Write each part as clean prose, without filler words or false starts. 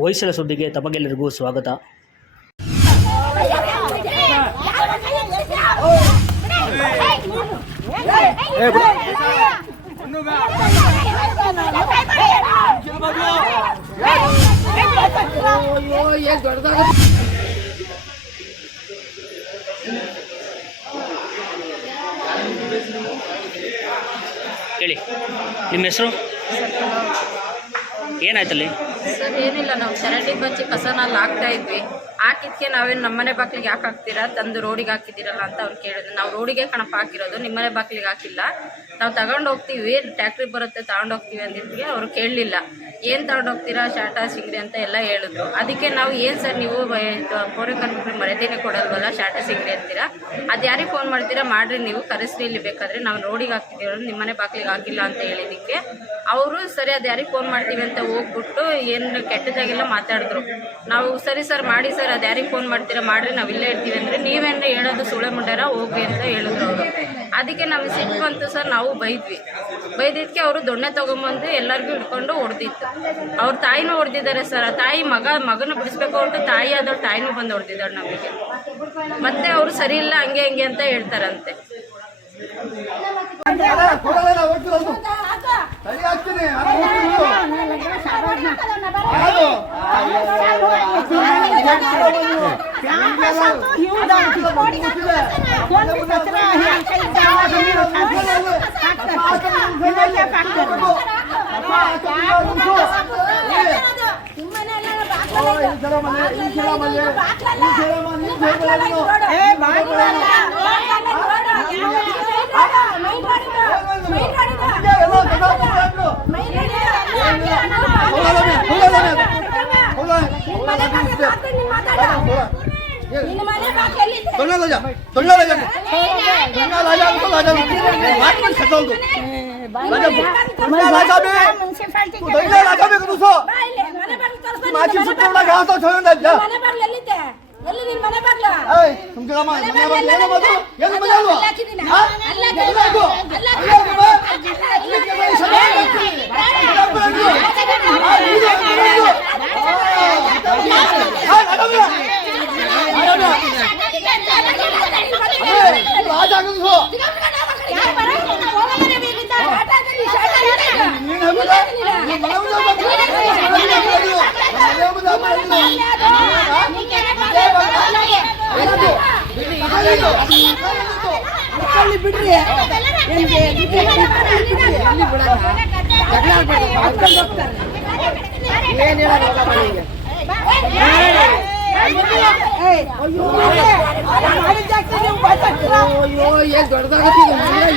ಹೊಯ್ಸಳ ಸುದ್ದಿಗೆ ತಮಗೆಲ್ಲರಿಗೂ ಸ್ವಾಗತ. ಹೇಳಿ, ನಿಮ್ಮ ಹೆಸರು? ಏನಾಯ್ತಲ್ಲಿ? ಸರ್ ಏನಿಲ್ಲ, ನಾವು ಚರಂಡಿ ಬಚ್ಚಿ ಕಸನಲ್ಲಿ ಹಾಕ್ತಾ ಇದ್ವಿ. ಹಾಕಿದ್ಕೆ ನಾವೇನು ನಮ್ಮನೆ ಬಾಗಿಲಿಗೆ ಯಾಕೆ ಹಾಕ್ತೀರಾ, ತಂದು ರೋಡಿಗೆ ಹಾಕಿದ್ದೀರಲ್ಲ ಅಂತ ಅವ್ರು ಕೇಳಿದ್ರು. ನಾವು ರೋಡಿಗೆ ಕಣಪ್ಪ ಹಾಕಿರೋದು, ನಿಮ್ಮನೆ ಬಾಗಿಲಿಗೆ ಹಾಕಿಲ್ಲ. ನಾವು ತಗೊಂಡು ಹೋಗ್ತೀವಿ, ಟ್ಯಾಕ್ಟ್ರಿ ಬರುತ್ತೆ ತಗೊಂಡು ಹೋಗ್ತೀವಿ ಅಂದಿದ್ವಿ. ಅವರು ಕೇಳಲಿಲ್ಲ. ಏನು ತಗೊಂಡು ಹೋಗ್ತೀರಾ, ಶಾಟ ಸಿಂಗ್ರಿ ಅಂತ ಎಲ್ಲ ಹೇಳಿದ್ರು. ಅದಕ್ಕೆ ನಾವು ಏನು ಸರ್ ನೀವು ಫೋನ್ ಕಂಡ್ಬಿಟ್ರೆ ಮರ್ಯಾದೆನೇ ಕೊಡಲ್ವಲ್ಲ, ಶಾಟ ಸಿಂಗ್ರಿ ಅಂತೀರಾ, ಅದು ಯಾರಿಗೆ ಫೋನ್ ಮಾಡ್ತೀರಾ ಮಾಡಿರಿ, ನೀವು ಕರೆಸ್ರಿ ಇಲ್ಲಿ ಬೇಕಾದರೆ, ನಾವು ರೋಡಿಗೆ ಹಾಕ್ತಿದ್ದೀವಿ, ನಿಮ್ಮನೆ ಬಾಗಿಲಿಗೆ ಹಾಕಿಲ್ಲ ಅಂತ ಹೇಳಿದ್ದಕ್ಕೆ ಅವರು ಸರಿ ಅದು ಯಾರಿಗೆ ಫೋನ್ ಮಾಡ್ತೀವಿ ಅಂತ ಹೋಗ್ಬಿಟ್ಟು ಏನು ಕೆಟ್ಟದಾಗೆಲ್ಲ ಮಾತಾಡಿದ್ರು. ನಾವು ಸರಿ ಸರ್ ಮಾಡಿ ಸರ್, ಅದು ಯಾರಿಗೆ ಫೋನ್ ಮಾಡ್ತೀರಾ ಮಾಡಿರಿ, ನಾವು ಇಲ್ಲೇ ಇರ್ತೀವಿ ಅಂದರೆ ನೀವೇನು ಹೇಳೋದು ಸುಳೆ ಮುಂಡಾರ ಹೋಗ್ರಿ ಅಂತ ಹೇಳಿದ್ರು ಅವರು. ಅದಕ್ಕೆ ನಮಗೆ ಸಿಟ್ಟು ಬಂತು ಸರ್, ನಾವು ಬೈದಿದ್ದಕ್ಕೆ ಅವರು ದೊಣ್ಣೆ ತೊಗೊಂಬಂದು ಎಲ್ಲರಿಗೂ ಹಿಡ್ಕೊಂಡು ಹೊಡೆದಿತ್ತು. ಅವ್ರ ತಾಯಿನೂ ಹೊಡೆದಿದ್ದಾರೆ ಸರ್. ಆ ತಾಯಿ ಮಗನ ಬಿಡಿಸ್ಬೇಕು ಹೊರಟು ತಾಯಿ ಆದವ್ರು ತಾಯಿನೂ ಬಂದು ಹೊಡೆದಿದ್ದಾರೆ ನಮಗೆ. ಮತ್ತೆ ಅವರು ಸರಿ ಇಲ್ಲ ಹಂಗೆ ಹಂಗೆ ಅಂತ ಹೇಳ್ತಾರಂತೆ.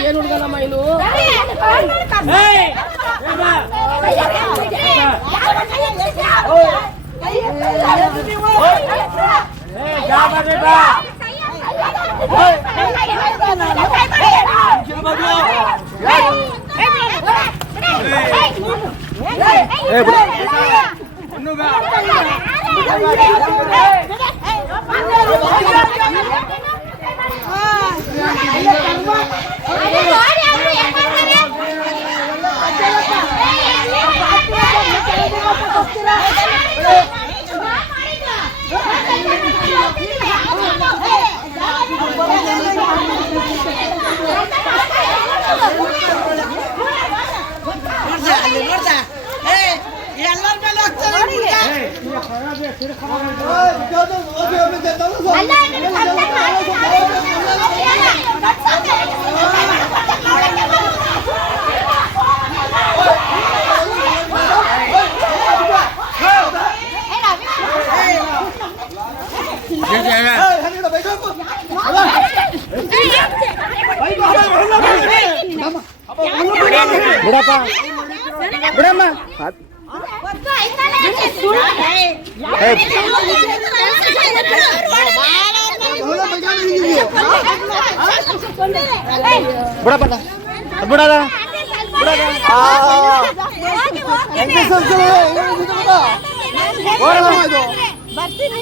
ಏನು ಹುಡುಗನಮ್ಮ ಇದು? ಬಿಡಪ್ಪ ಬಿಡಮ್ಮ. ಬಿಡಪ್ಪ ಬಿಡದ ಬರ್ತೀನಿ.